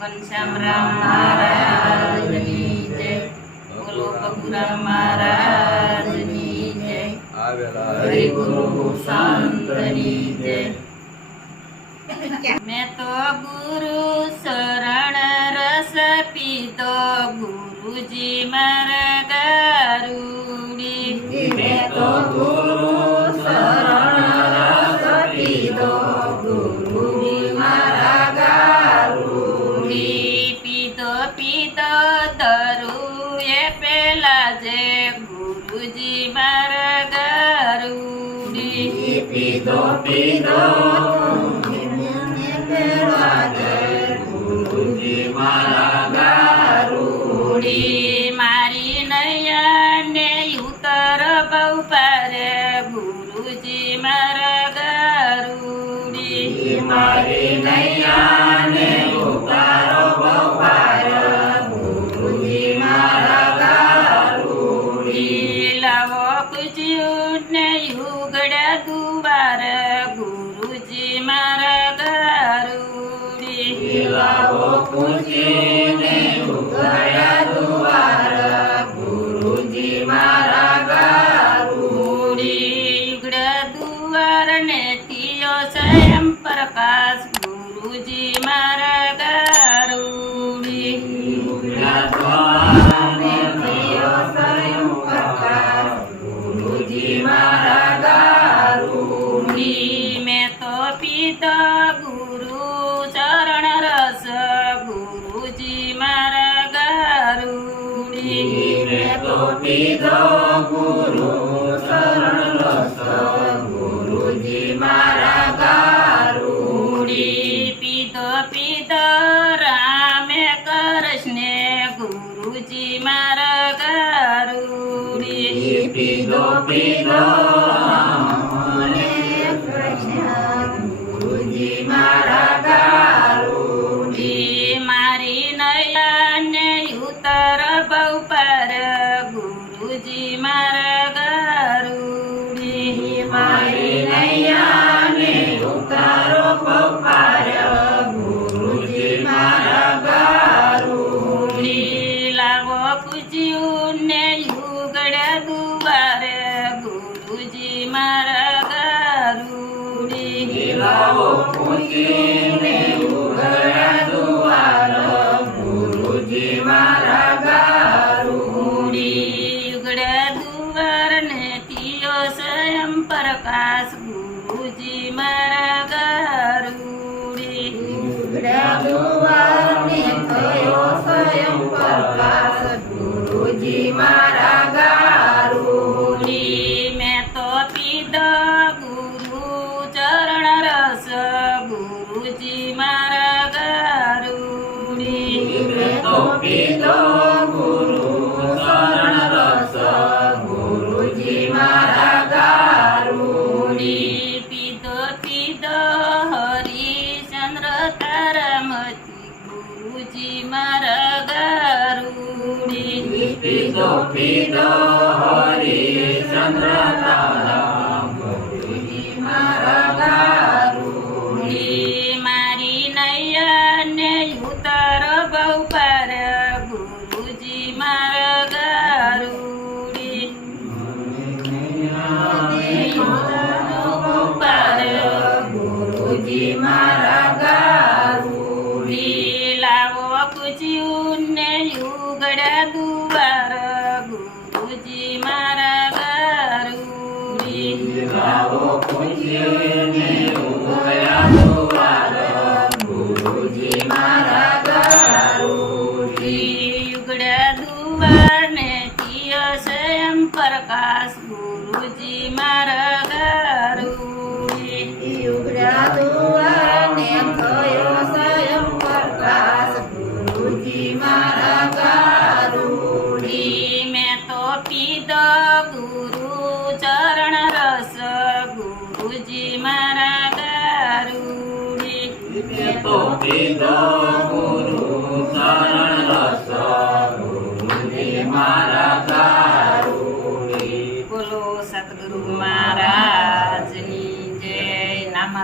ઘનશ્યામ રામ મહારાજની જય, બોલો ભગુરામ મહારાજની જય, હરિગુરુ સંતની જય। मैं तो गुरु शरण रस पीतो गुरुजी मारा गारूडी। मैं तो गुरु शरण रस पीतो गुरुजी मारा गारूडी। पीतो पीतो दरू ये पेला जे गुरुजी मारा गारूडी। पीतो पीतो मारी नैया ने उतर बहुपर गुरुजी मारा गारूडी। मारी नैया ने उतर बहुपर गुरुजी मारा गारूडी। लावो कुछ ने उगड़ा दुआर गुरुजी मारा गारूडी। लावो कुछ ने उगड़ा दुआर गुरुजी मारा गारूडी। उगड़ा दुआर ने तियो स्वयं प्रकाश गुरुजी मारा गारूडी। उगड़ा द्वार ने तियो स्वयं प्रकाश गुरुजी मारा गारूडी। मैं तो पीता गुरु चरण रस गुरुजी मारा गारूडी। मैं तो पीतो गुरु शरण रस गुरुजी मारा गारूडी। पीतो पीतो राम कृष्ण गुरुजी मारा गारूडी। पीतो पीतो गुरुजी मारा गारूडी। मारी नया ने उतर बहुपर गुरुजी मारा गारूडी। मारी नैया ने उतर बहुपर गुरुजी मारा गारूडी। लावो कुछ ने उगड़ा दुआर गुरुजी मारा गारूडी। लावो कुछ ने उगड़ा दुआर गुरुजी मारा गारूडी। उगड़ा दुआर ने तियो स्वयं प्रकाश गुरुजी मारा गारूडी। उगड़ा दुआर ने तियो स्वयं प्रकाश गुरुजी मारा गारूडी। मैं तो पीतो गुरु चरण रस गुरुजी मारा गारूडी। मैं तो पीतो गुरु शरण रस गुरुजी मारा गारूडी। पीतो पीतो हरिश्चंद्र तारामती गुरुजी मारा गारूडी। पीतो पीतो हरिश्चंद्र तारामती मारा गारूडी। मारी नैया ने उतर बहुपर गुरुजी मारा गारूडी। बहुपर गुरुजी मारा गारूडी। लावो कुछ ने उगड़ा दुआर गुरुजी मारा गारूडी। लावो कुछ ने उगड़ा दुआर गुरुजी मारा गारूडी। उगड़ा दुआर ने तियो स्वयं प्रकाश गुरुजी मारा गारूडी। उगड़ा दुआर ने थयो स्वयं प्रकाश गुरुजी मारा गारूडी। मैं तो पीतो गुरु चरण रस गुरुजी मारा गारूडी। मैं तो पीतो गुरु चरण रस गुरुजी मारा गारूडी। बोलो सतगुरु महाराजनी जय। नामा